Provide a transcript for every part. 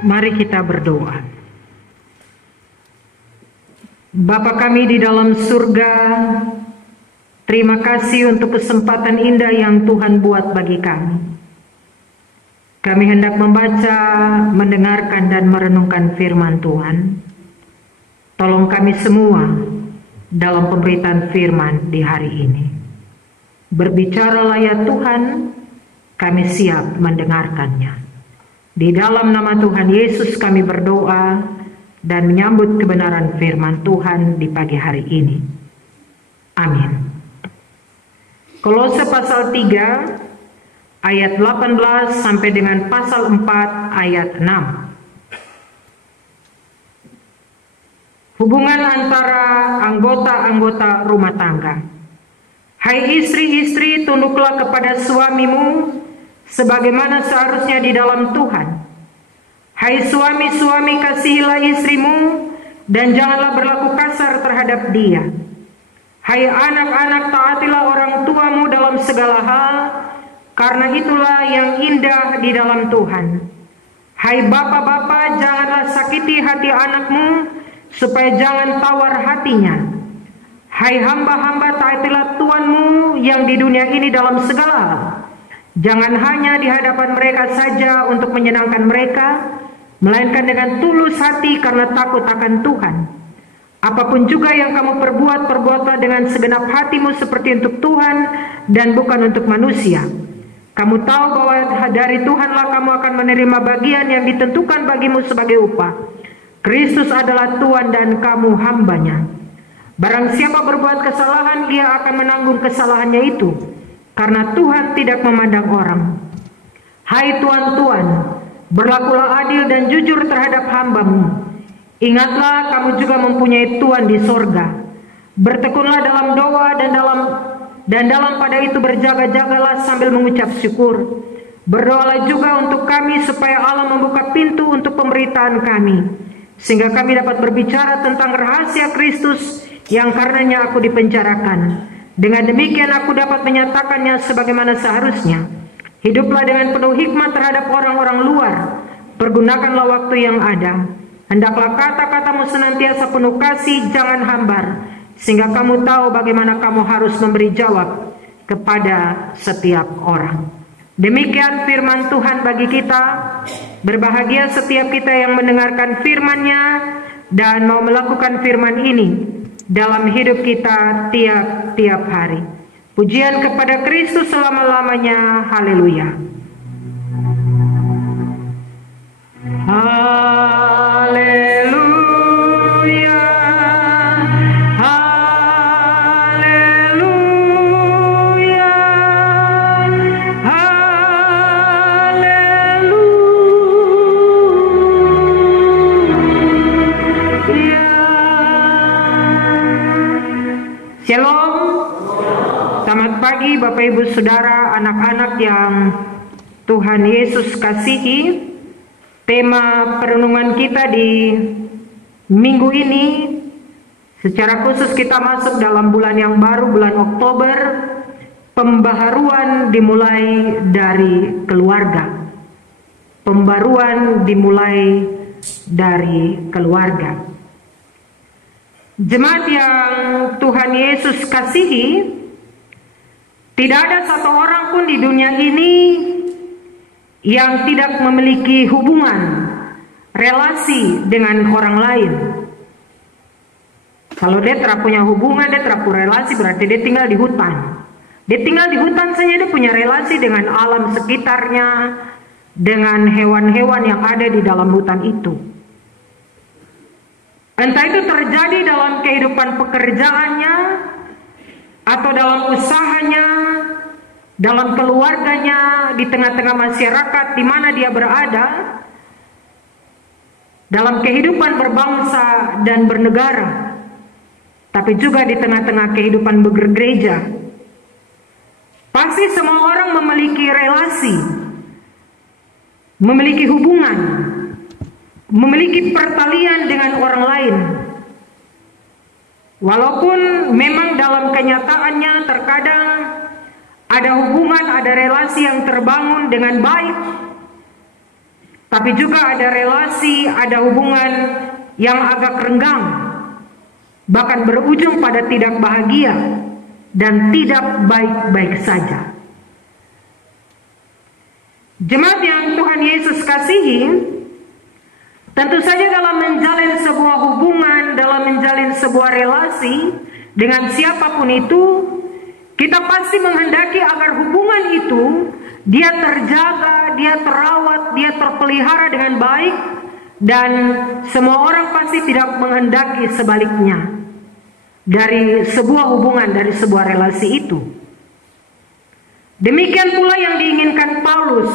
Mari kita berdoa. Bapa kami di dalam surga, terima kasih untuk kesempatan indah yang Tuhan buat bagi kami. Kami hendak membaca, mendengarkan dan merenungkan firman Tuhan. Tolong kami semua dalam pemberitaan firman di hari ini. Berbicaralah ya Tuhan, kami siap mendengarkannya. Di dalam nama Tuhan Yesus kami berdoa dan menyambut kebenaran firman Tuhan di pagi hari ini. Amin. Kolose pasal 3 ayat 18 sampai dengan pasal 4 ayat 6. Hubungan antara anggota-anggota rumah tangga. Hai istri-istri, tunduklah kepada suamimu sebagaimana seharusnya di dalam Tuhan. Hai suami-suami, kasihilah istrimu dan janganlah berlaku kasar terhadap dia. Hai anak-anak, taatilah orang tuamu dalam segala hal, karena itulah yang indah di dalam Tuhan. Hai bapak-bapak, janganlah sakiti hati anakmu, supaya jangan tawar hatinya. Hai hamba-hamba, taatilah tuanmu yang di dunia ini dalam segala hal. Jangan hanya di hadapan mereka saja untuk menyenangkan mereka, melainkan dengan tulus hati karena takut akan Tuhan. Apapun juga yang kamu perbuat, perbuatlah dengan segenap hatimu seperti untuk Tuhan dan bukan untuk manusia. Kamu tahu bahwa dari Tuhanlah kamu akan menerima bagian yang ditentukan bagimu sebagai upah. Kristus adalah Tuhan dan kamu hambanya. Barang siapa berbuat kesalahan, ia akan menanggung kesalahannya itu, karena Tuhan tidak memandang orang. Hai tuan-tuan, berlakulah adil dan jujur terhadap hambamu. Ingatlah kamu juga mempunyai Tuhan di sorga. Bertekunlah dalam doa dan dalam pada itu berjaga-jagalah sambil mengucap syukur. Berdoalah juga untuk kami supaya Allah membuka pintu untuk pemberitaan kami, sehingga kami dapat berbicara tentang rahasia Kristus yang karenanya aku dipenjarakan. Dengan demikian aku dapat menyatakannya sebagaimana seharusnya. Hiduplah dengan penuh hikmat terhadap orang-orang luar. Pergunakanlah waktu yang ada. Hendaklah kata-katamu senantiasa penuh kasih, jangan hambar, sehingga kamu tahu bagaimana kamu harus memberi jawab kepada setiap orang. Demikian firman Tuhan bagi kita. Berbahagia setiap kita yang mendengarkan firman-Nya dan mau melakukan firman ini dalam hidup kita tiap-tiap hari. Pujian kepada Kristus selama-lamanya. Haleluya. Haleluya. Haleluya. Haleluya. Shalom. Selamat pagi Bapak Ibu Saudara, anak-anak yang Tuhan Yesus kasihi. Tema perenungan kita di minggu ini secara khusus kita masuk dalam bulan yang baru, bulan Oktober. Pembaharuan dimulai dari keluarga. Pembaruan dimulai dari keluarga. Jemaat yang Tuhan Yesus kasihi, tidak ada satu orang pun di dunia ini yang tidak memiliki hubungan, relasi dengan orang lain. Kalau dia tidak punya hubungan, dia tidak punya relasi, berarti dia tinggal di hutan. Dia tinggal di hutan saja, dia punya relasi dengan alam sekitarnya, dengan hewan-hewan yang ada di dalam hutan itu. Entah itu terjadi dalam kehidupan pekerjaannya, atau dalam usahanya, dalam keluarganya, di tengah-tengah masyarakat di mana dia berada, dalam kehidupan berbangsa dan bernegara, tapi juga di tengah-tengah kehidupan bergereja. Pasti semua orang memiliki relasi, memiliki hubungan, memiliki pertalian dengan orang lain. Walaupun memang dalam kenyataannya terkadang ada hubungan, ada relasi yang terbangun dengan baik, tapi juga ada relasi, ada hubungan yang agak renggang, bahkan berujung pada tidak bahagia dan tidak baik-baik saja. Jemaat yang Tuhan Yesus kasihi, tentu saja dalam menjalin sebuah hubungan, dalam menjalin sebuah relasi dengan siapapun itu, kita pasti menghendaki agar hubungan itu dia terjaga, dia terawat, dia terpelihara dengan baik, dan semua orang pasti tidak menghendaki sebaliknya dari sebuah hubungan, dari sebuah relasi itu. Demikian pula yang diinginkan Paulus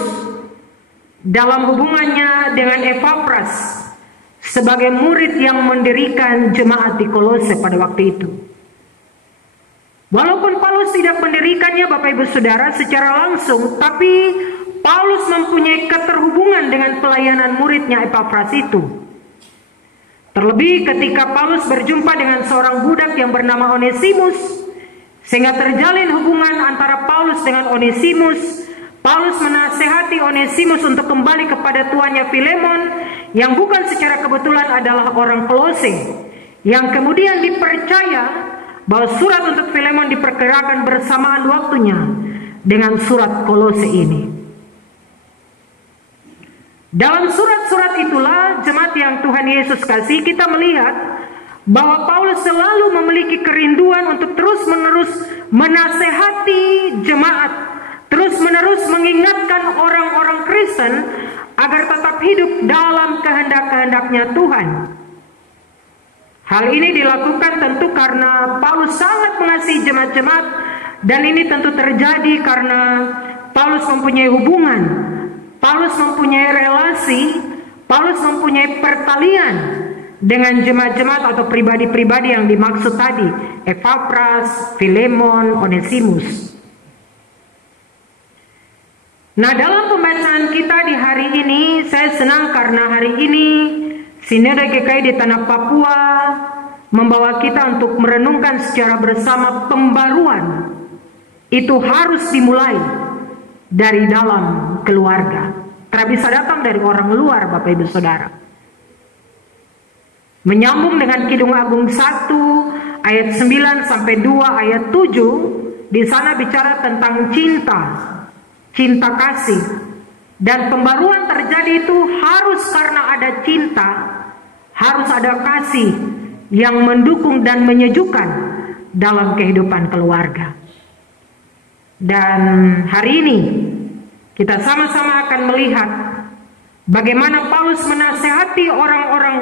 dalam hubungannya dengan Epafras sebagai murid yang mendirikan jemaat di Kolose pada waktu itu. Walaupun Paulus tidak mendirikannya Bapak Ibu Saudara secara langsung, tapi Paulus mempunyai keterhubungan dengan pelayanan muridnya Epafras itu. Terlebih ketika Paulus berjumpa dengan seorang budak yang bernama Onesimus, sehingga terjalin hubungan antara Paulus dengan Onesimus. Paulus menasehati Onesimus untuk kembali kepada tuannya Filemon, yang bukan secara kebetulan adalah orang Kolose, yang kemudian dipercaya bahwa surat untuk Filemon diperkirakan bersamaan waktunya dengan surat Kolose ini. Dalam surat-surat itulah, jemaat yang Tuhan Yesus kasih, kita melihat bahwa Paulus selalu memiliki kerinduan untuk terus-menerus menasehati jemaat, terus-menerus mengingatkan orang-orang Kristen agar tetap hidup dalam kehendak-kehendaknya Tuhan. Hal ini dilakukan tentu karena Paulus sangat mengasihi jemaat-jemaat, dan ini tentu terjadi karena Paulus mempunyai hubungan, Paulus mempunyai relasi, Paulus mempunyai pertalian dengan jemaat-jemaat atau pribadi-pribadi yang dimaksud tadi, Epafras, Filemon, Onesimus. Nah, dalam pembacaan kita di hari ini, saya senang karena hari ini Sinode GKI di Tanah Papua membawa kita untuk merenungkan secara bersama pembaruan itu harus dimulai dari dalam keluarga. Tidak bisa datang dari orang luar, Bapak Ibu Saudara. Menyambung dengan Kidung Agung 1 ayat 9 sampai 2 ayat 7, di sana bicara tentang cinta kasih. Dan pembaruan terjadi itu harus karena ada cinta, harus ada kasih yang mendukung dan menyejukkan dalam kehidupan keluarga. Dan hari ini kita sama-sama akan melihat bagaimana Paulus menasehati orang-orang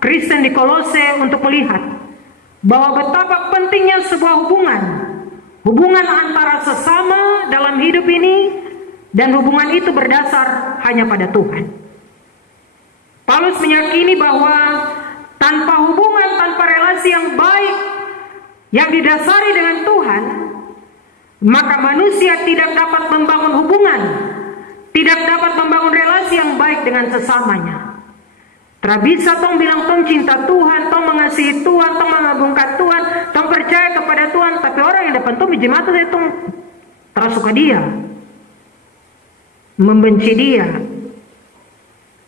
Kristen di Kolose untuk melihat bahwa betapa pentingnya sebuah hubungan antara sesama dalam hidup ini, dan hubungan itu berdasar hanya pada Tuhan. Paulus meyakini bahwa tanpa hubungan, tanpa relasi yang baik yang didasari dengan Tuhan, maka manusia tidak dapat membangun hubungan, tidak dapat membangun relasi yang baik dengan sesamanya. Tidak bisa tong bilang tong cinta Tuhan, tong mengasihi Tuhan, tong mengagungkan Tuhan, tong percaya kepada Tuhan, tapi orang yang depan tong jemaat itu tong tersuka dia, membenci dia.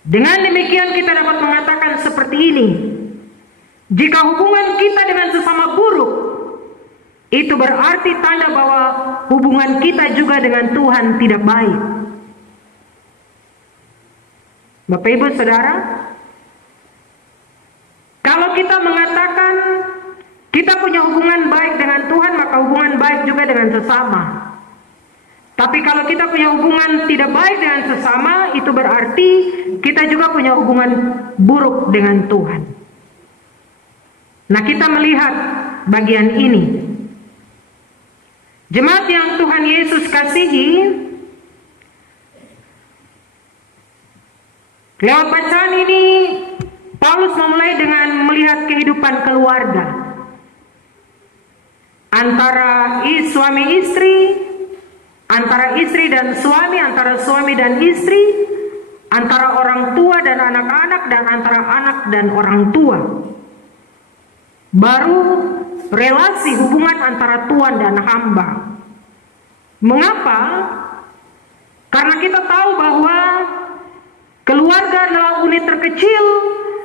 Dengan demikian kita dapat mengatakan seperti ini: jika hubungan kita dengan sesama buruk, itu berarti tanda bahwa hubungan kita juga dengan Tuhan tidak baik. Bapak Ibu Saudara, kalau kita mengatakan kita punya hubungan baik dengan Tuhan, maka hubungan baik juga dengan sesama. Tapi kalau kita punya hubungan tidak baik dengan sesama, itu berarti kita juga punya hubungan buruk dengan Tuhan. Nah, kita melihat bagian ini. Jemaat yang Tuhan Yesus kasihi, lewat bacaan ini Paulus memulai dengan melihat kehidupan keluarga antara suami istri, antara istri dan suami, antara suami dan istri, antara orang tua dan anak-anak, dan antara anak dan orang tua. Baru relasi hubungan antara tuan dan hamba. Mengapa? Karena kita tahu bahwa Keluarga adalah unit terkecil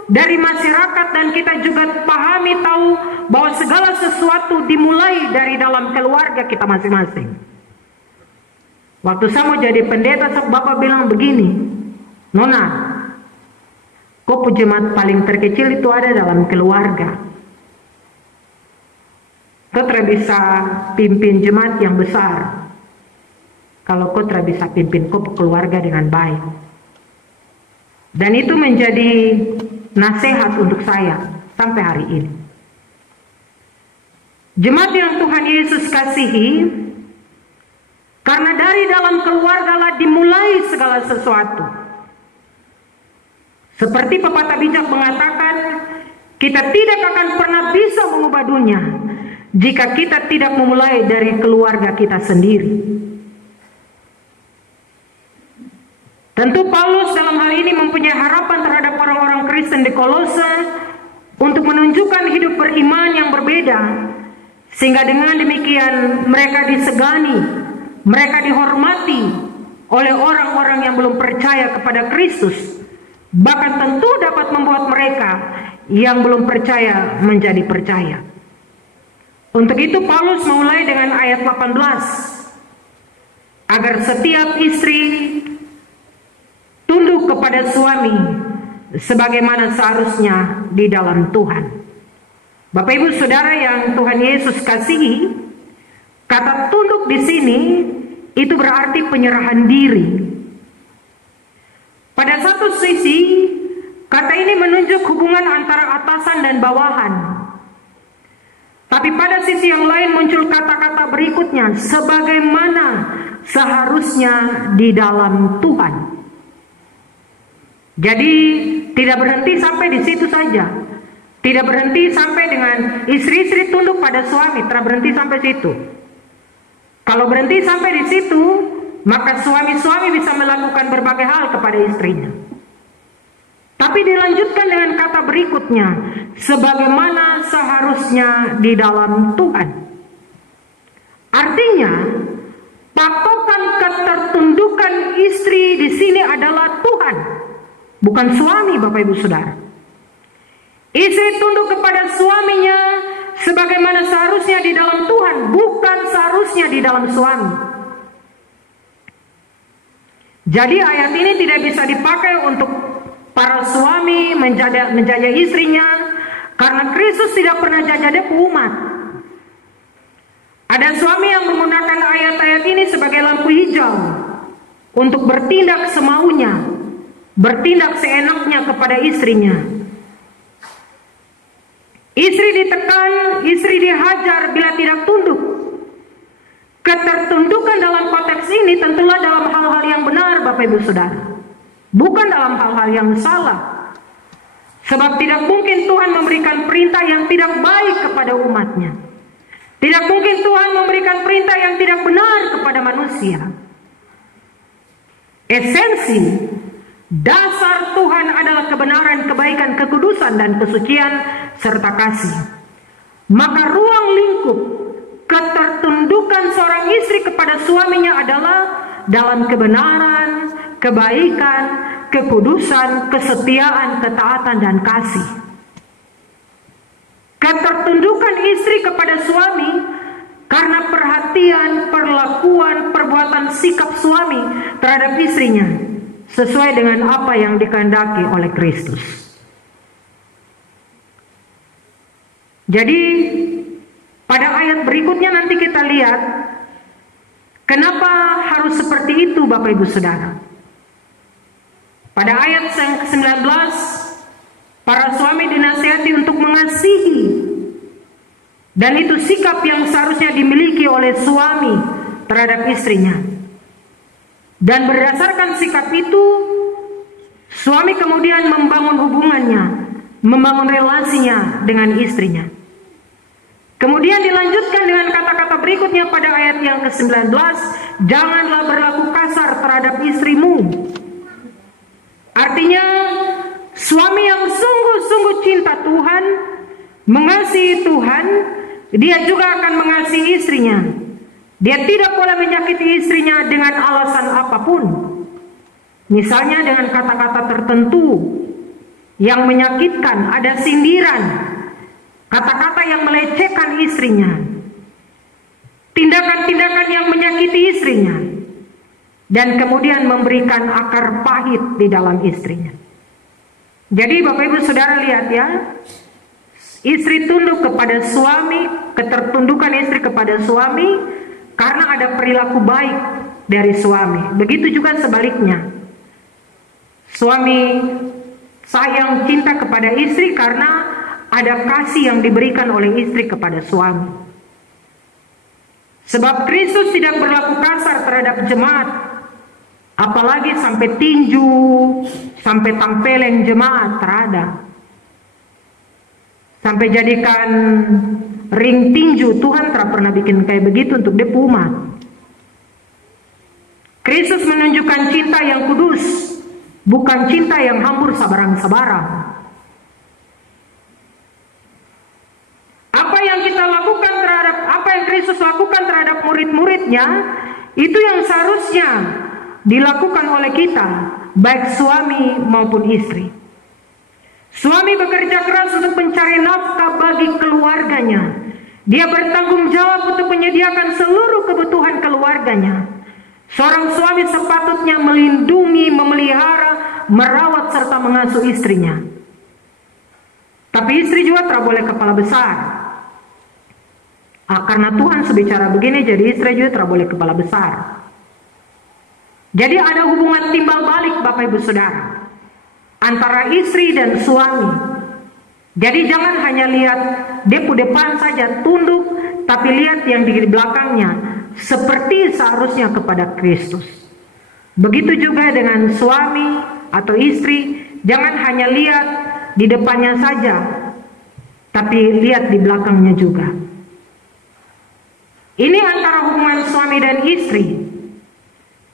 dari masyarakat, dan kita juga pahami tahu bahwa segala sesuatu dimulai dari dalam keluarga kita masing-masing. Waktu saya mau jadi pendeta, Bapak bilang begini, Nona, kok jemaat paling terkecil itu ada dalam keluarga. Kau tidak bisa pimpin jemaat yang besar kalau kau tidak bisa pimpin kau keluarga dengan baik. Dan itu menjadi nasihat untuk saya sampai hari ini. Jemaat yang Tuhan Yesus kasihi, karena dari dalam keluarga lah dimulai segala sesuatu. Seperti pepatah bijak mengatakan, kita tidak akan pernah bisa mengubah dunia jika kita tidak memulai dari keluarga kita sendiri. Tentu Paulus dalam hal ini mempunyai harapan terhadap orang-orang Kristen di Kolose untuk menunjukkan hidup beriman yang berbeda, sehingga dengan demikian mereka disegani, mereka dihormati oleh orang-orang yang belum percaya kepada Kristus, bahkan tentu dapat membuat mereka yang belum percaya menjadi percaya. Untuk itu Paulus memulai dengan ayat 18, agar setiap istri tunduk kepada suami sebagaimana seharusnya di dalam Tuhan. Bapak Ibu Saudara yang Tuhan Yesus kasihi, kata tunduk di sini itu berarti penyerahan diri. Pada satu sisi, kata ini menunjuk hubungan antara atasan dan bawahan. Tapi pada sisi yang lain muncul kata-kata berikutnya, sebagaimana seharusnya di dalam Tuhan. Jadi tidak berhenti sampai di situ saja. Tidak berhenti sampai dengan istri-istri tunduk pada suami, tidak berhenti sampai situ. Kalau berhenti sampai di situ, maka suami-suami bisa melakukan berbagai hal kepada istrinya. Tapi dilanjutkan dengan kata berikutnya, sebagaimana seharusnya di dalam Tuhan. Artinya, patokan ketertundukan istri di sini adalah Tuhan, bukan suami, Bapak Ibu Saudara. Istri tunduk kepada suaminya sebagaimana seharusnya di dalam Tuhan, bukan seharusnya di dalam suami. Jadi ayat ini tidak bisa dipakai untuk para suami menjaga istrinya, karena Kristus tidak pernah jajah umat. Ada suami yang menggunakan ayat-ayat ini sebagai lampu hijau untuk bertindak semaunya, bertindak seenaknya kepada istrinya. Istri ditekan, istri dihajar bila tidak tunduk. Ketertundukan dalam konteks ini tentulah dalam hal-hal yang benar, Bapak Ibu Saudara, bukan dalam hal-hal yang salah. Sebab tidak mungkin Tuhan memberikan perintah yang tidak baik kepada umatnya. Tidak mungkin Tuhan memberikan perintah yang tidak benar kepada manusia. Esensi dasar Tuhan adalah kebenaran, kebaikan, kekudusan, dan kesucian, serta kasih. Maka ruang lingkup ketertundukan seorang istri kepada suaminya adalah dalam kebenaran, kebaikan, kekudusan, kesetiaan, ketaatan, dan kasih. Ketertundukan istri kepada suami karena perhatian, perlakuan, perbuatan, sikap suami terhadap istrinya sesuai dengan apa yang dikehendaki oleh Kristus. Jadi pada ayat berikutnya nanti kita lihat kenapa harus seperti itu, Bapak Ibu Saudara. Pada ayat yang ke-19, para suami dinasihati untuk mengasihi, dan itu sikap yang seharusnya dimiliki oleh suami terhadap istrinya. Dan berdasarkan sikap itu, suami kemudian membangun hubungannya, membangun relasinya dengan istrinya. Kemudian dilanjutkan dengan kata-kata berikutnya pada ayat yang ke-19, janganlah berlaku kasar terhadap istrimu. Artinya, suami yang sungguh-sungguh cinta Tuhan, mengasihi Tuhan, dia juga akan mengasihi istrinya. Dia tidak boleh menyakiti istrinya dengan alasan apapun. Misalnya dengan kata-kata tertentu yang menyakitkan, ada sindiran, kata-kata yang melecehkan istrinya, tindakan-tindakan yang menyakiti istrinya, dan kemudian memberikan akar pahit di dalam istrinya. Jadi Bapak Ibu Saudara lihat ya, istri tunduk kepada suami, ketertundukan istri kepada suami karena ada perilaku baik dari suami. Begitu juga sebaliknya, suami sayang cinta kepada istri karena ada kasih yang diberikan oleh istri kepada suami. Sebab Kristus tidak berlaku kasar terhadap jemaat, apalagi sampai tinju, sampai tampeleng jemaat terada, sampai jadikan ring tinju. Tuhan tak pernah bikin kayak begitu untuk dia umat. Kristus menunjukkan cinta yang kudus, bukan cinta yang hambur sabarang-sabarang. Apa yang kita lakukan terhadap, apa yang Kristus lakukan terhadap murid-muridnya, itu yang seharusnya dilakukan oleh kita, baik suami maupun istri. Suami bekerja keras untuk mencari nafkah bagi keluarganya. Dia bertanggung jawab untuk menyediakan seluruh kebutuhan keluarganya. Seorang suami sepatutnya melindungi, memelihara, merawat serta mengasuh istrinya. Tapi istri juga tak boleh kepala besar. Karena Tuhan sebicara begini, jadi istri juga tak boleh kepala besar. Jadi ada hubungan timbal balik Bapak Ibu Saudara antara istri dan suami. Jadi jangan hanya lihat depu depan saja tunduk, tapi lihat yang di belakangnya seperti seharusnya kepada Kristus. Begitu juga dengan suami atau istri, jangan hanya lihat di depannya saja, tapi lihat di belakangnya juga. Ini antara hubungan suami dan istri.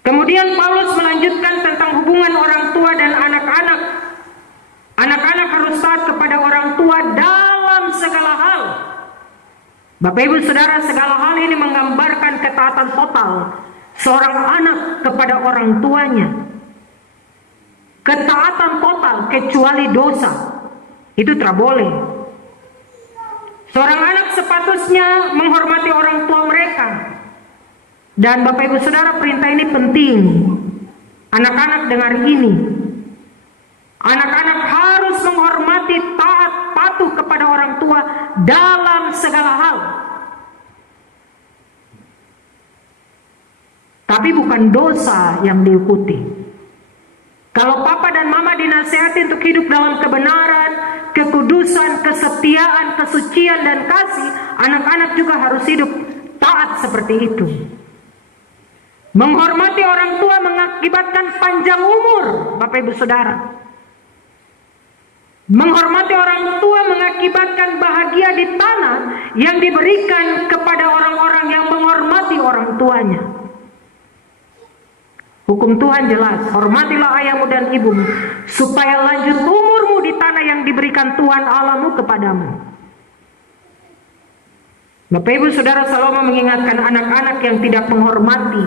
Kemudian Paulus melanjutkan tentang hubungan orang tua dan anak-anak. Anak-anak harus taat kepada orang tua dalam segala hal. Bapak Ibu Saudara, segala hal ini menggambarkan ketaatan total seorang anak kepada orang tuanya. Ketaatan total kecuali dosa, itu tidak boleh. Seorang anak sepatutnya menghormati orang tua mereka. Dan Bapak Ibu Saudara, perintah ini penting. Anak-anak dengar ini. Anak-anak harus menghormati, taat, patuh kepada orang tua dalam segala hal. Tapi bukan dosa yang diikuti. Kalau papa dan mama dinasihati untuk hidup dalam kebenaran, kekudusan, kesetiaan, kesucian, dan kasih, anak-anak juga harus hidup taat seperti itu. Menghormati orang tua mengakibatkan panjang umur, Bapak Ibu Saudara. Menghormati orang tua mengakibatkan bahagia di tanah yang diberikan kepada orang-orang yang menghormati orang tuanya. Hukum Tuhan jelas, hormatilah ayahmu dan ibumu, supaya lanjut umurmu di tanah yang diberikan Tuhan Allahmu kepadamu. Bapak Ibu Saudara, Salomo mengingatkan anak-anak yang tidak menghormati,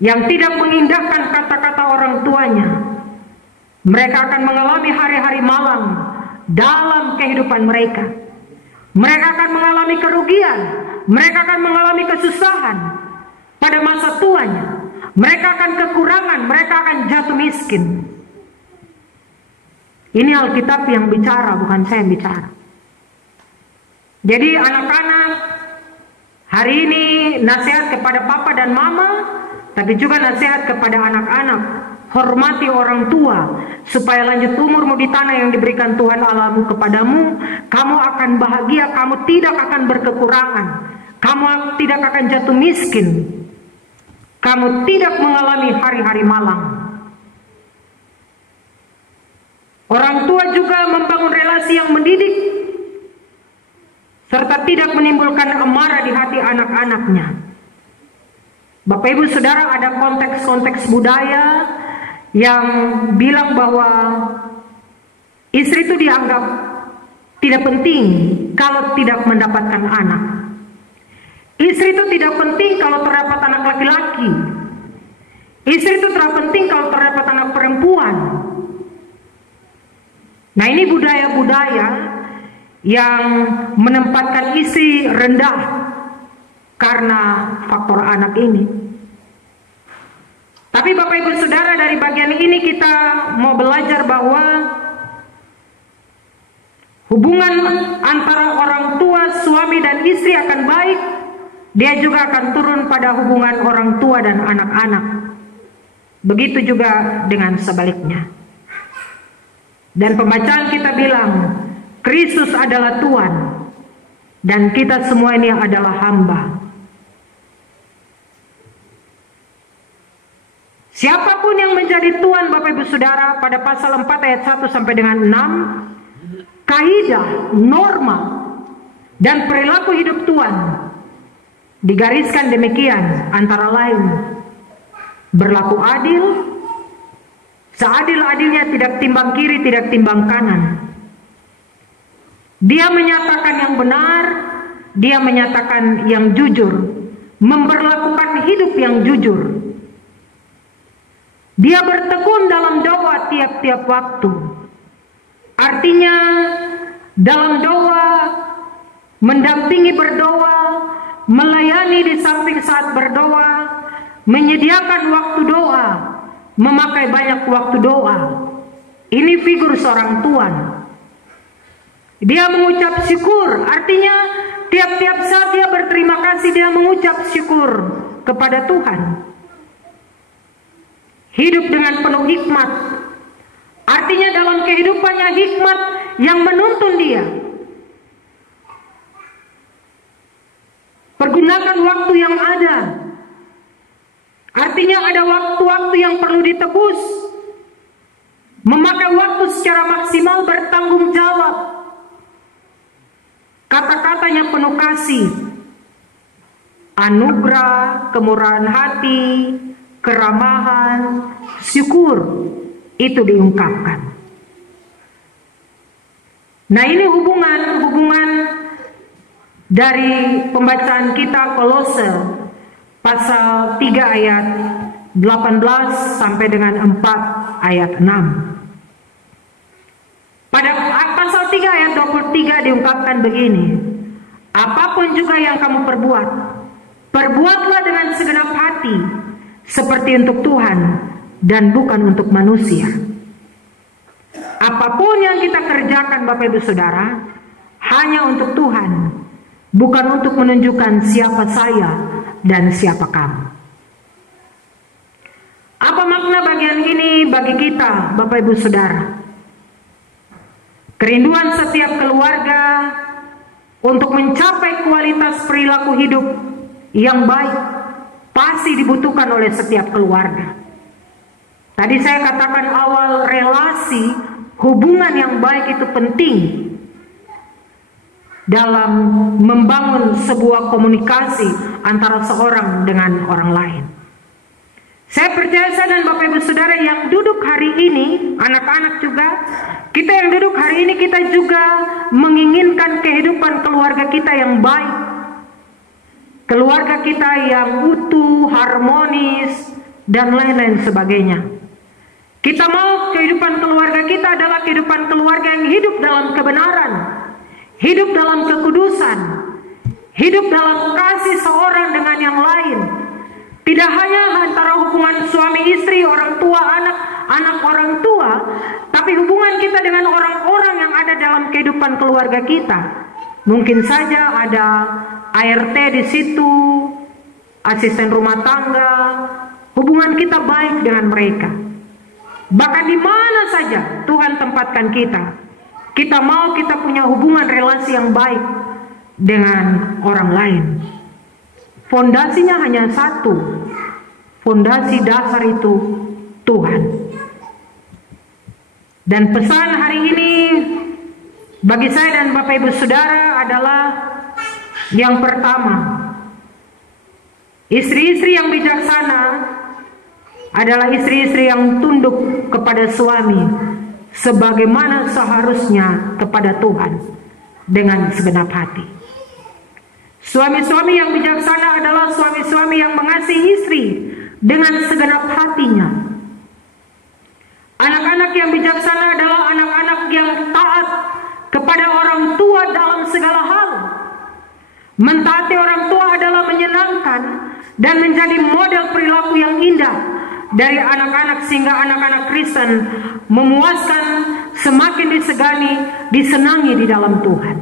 yang tidak mengindahkan kata-kata orang tuanya, mereka akan mengalami hari-hari malang dalam kehidupan mereka. Mereka akan mengalami kerugian, mereka akan mengalami kesusahan pada masa tuanya. Mereka akan kekurangan, mereka akan jatuh miskin. Ini Alkitab yang bicara, bukan saya yang bicara. Jadi anak-anak, hari ini nasihat kepada papa dan mama, tapi juga nasihat kepada anak-anak. Hormati orang tua, supaya lanjut umurmu di tanah yang diberikan Tuhan Allahmu kepadamu. Kamu akan bahagia, kamu tidak akan berkekurangan, kamu tidak akan jatuh miskin, kamu tidak mengalami hari-hari malang. Orang tua juga membangun relasi yang mendidik, serta tidak menimbulkan amarah di hati anak-anaknya. Bapak Ibu Saudara, ada konteks-konteks budaya yang bilang bahwa istri itu dianggap tidak penting kalau tidak mendapatkan anak. Istri itu tidak penting kalau terdapat anak laki-laki. Istri itu terpenting kalau terdapat anak perempuan. Nah, ini budaya-budaya yang menempatkan istri rendah karena faktor anak ini. Tapi Bapak Ibu Saudara, dari bagian ini kita mau belajar bahwa hubungan antara orang tua, suami dan istri akan baik. Dia juga akan turun pada hubungan orang tua dan anak-anak. Begitu juga dengan sebaliknya. Dan pembacaan kita bilang, Kristus adalah Tuhan dan kita semua ini adalah hamba. Siapapun yang menjadi Tuhan, Bapak Ibu Saudara, pada pasal 4 ayat 1 sampai dengan 6, kaidah, norma, dan perilaku hidup Tuhan digariskan demikian, antara lain berlaku adil, seadil-adilnya, tidak timbang kiri, tidak timbang kanan. Dia menyatakan yang benar, dia menyatakan yang jujur, memberlakukan hidup yang jujur. Dia bertekun dalam doa tiap-tiap waktu. Artinya dalam doa, mendampingi berdoa, melayani di samping saat berdoa, menyediakan waktu doa, memakai banyak waktu doa. Ini figur seorang Tuhan. Dia mengucap syukur, artinya tiap-tiap saat dia berterima kasih, dia mengucap syukur kepada Tuhan. Hidup dengan penuh hikmat, artinya dalam kehidupannya hikmat yang menuntun dia. Pergunakan waktu yang ada, artinya ada waktu-waktu yang perlu ditebus. Memakai waktu secara maksimal, bertanggung jawab. Kata-katanya penuh kasih, anugerah, kemurahan hati, keramahan, syukur, itu diungkapkan. Nah, ini hubungan dari pembacaan kita Kolose pasal 3 ayat 18 sampai dengan 4 ayat 6. Pada pasal 3 ayat 23 diungkapkan begini, apapun juga yang kamu perbuat, perbuatlah dengan segenap hati, seperti untuk Tuhan dan bukan untuk manusia. Apapun yang kita kerjakan, Bapak Ibu Saudara, hanya untuk Tuhan, bukan untuk menunjukkan siapa saya dan siapa kamu. Apa makna bagian ini bagi kita, Bapak Ibu Saudara? Kerinduan setiap keluarga untuk mencapai kualitas perilaku hidup yang baik pasti dibutuhkan oleh setiap keluarga. Tadi saya katakan awal, relasi, hubungan yang baik itu penting dalam membangun sebuah komunikasi antara seorang dengan orang lain. Saya percaya, saya dan Bapak Ibu Saudara yang duduk hari ini, anak-anak juga, kita yang duduk hari ini, kita juga menginginkan kehidupan keluarga kita yang baik. Keluarga kita yang utuh, harmonis, dan lain-lain sebagainya. Kita mau kehidupan keluarga kita adalah kehidupan keluarga yang hidup dalam kebenaran, hidup dalam kekudusan, hidup dalam kasih seorang dengan yang lain. Tidak hanya antara hubungan suami istri, orang tua, anak orang tua, tapi hubungan kita dengan orang-orang yang ada dalam kehidupan keluarga kita. Mungkin saja ada ART di situ, asisten rumah tangga, hubungan kita baik dengan mereka. Bahkan di mana saja Tuhan tempatkan kita, kita mau kita punya hubungan relasi yang baik dengan orang lain. Fondasinya hanya satu, fondasi dasar itu Tuhan. Dan pesan hari ini bagi saya dan Bapak Ibu Saudara adalah yang pertama, istri-istri yang bijaksana adalah istri-istri yang tunduk kepada suami sebagaimana seharusnya kepada Tuhan dengan segenap hati. Suami-suami yang bijaksana adalah suami-suami yang mengasihi istri dengan segenap hatinya. Anak-anak yang bijaksana adalah anak-anak yang taat kepada orang tua dalam segala hal. Mentaati orang tua adalah menyenangkan dan menjadi model perilaku yang indah dari anak-anak, sehingga anak-anak Kristen memuaskan, semakin disegani, disenangi di dalam Tuhan.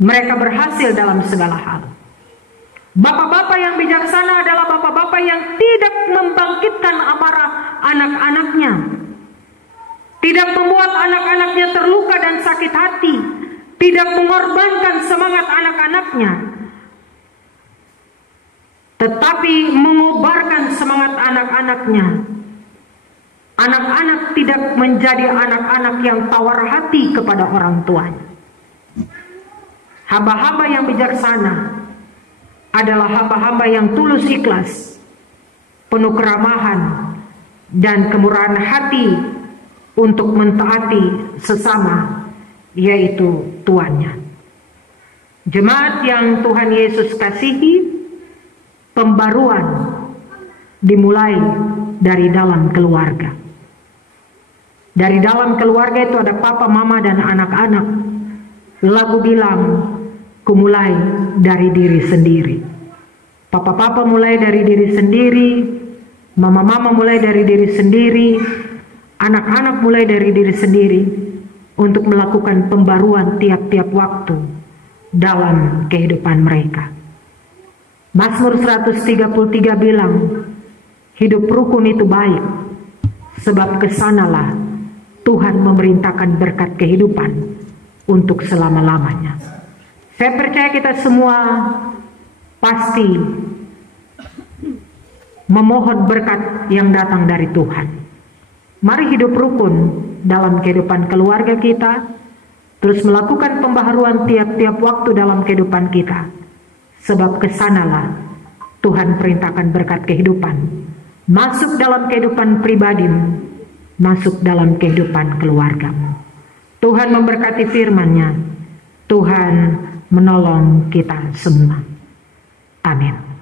Mereka berhasil dalam segala hal. Bapak-bapak yang bijaksana adalah bapak-bapak yang tidak membangkitkan amarah anak-anaknya, tidak membuat anak-anaknya terluka dan sakit hati, tidak mengorbankan semangat anak-anaknya, tetapi mengobarkan semangat anak-anaknya. Anak-anak tidak menjadi anak-anak yang tawar hati kepada orang tuanya. Hamba-hamba yang bijaksana adalah hamba-hamba yang tulus ikhlas, penuh keramahan dan kemurahan hati untuk mentaati sesama, yaitu tuannya. Jemaat yang Tuhan Yesus kasihi, pembaruan dimulai dari dalam keluarga. Dari dalam keluarga itu ada papa, mama, dan anak-anak. Lagu bilang, kumulai dari diri sendiri. Papa-papa mulai dari diri sendiri, mama-mama mulai dari diri sendiri, anak-anak mulai dari diri sendiri untuk melakukan pembaruan tiap-tiap waktu dalam kehidupan mereka. Mazmur 133 bilang, hidup rukun itu baik, sebab kesanalah Tuhan memerintahkan berkat kehidupan untuk selama-lamanya. Saya percaya kita semua pasti memohon berkat yang datang dari Tuhan. Mari hidup rukun dalam kehidupan keluarga kita, terus melakukan pembaharuan tiap-tiap waktu dalam kehidupan kita, sebab kesanalah Tuhan perintahkan berkat kehidupan masuk dalam kehidupan pribadimu, masuk dalam kehidupan keluargamu. Tuhan memberkati firman-Nya. Tuhan menolong kita semua. Amin.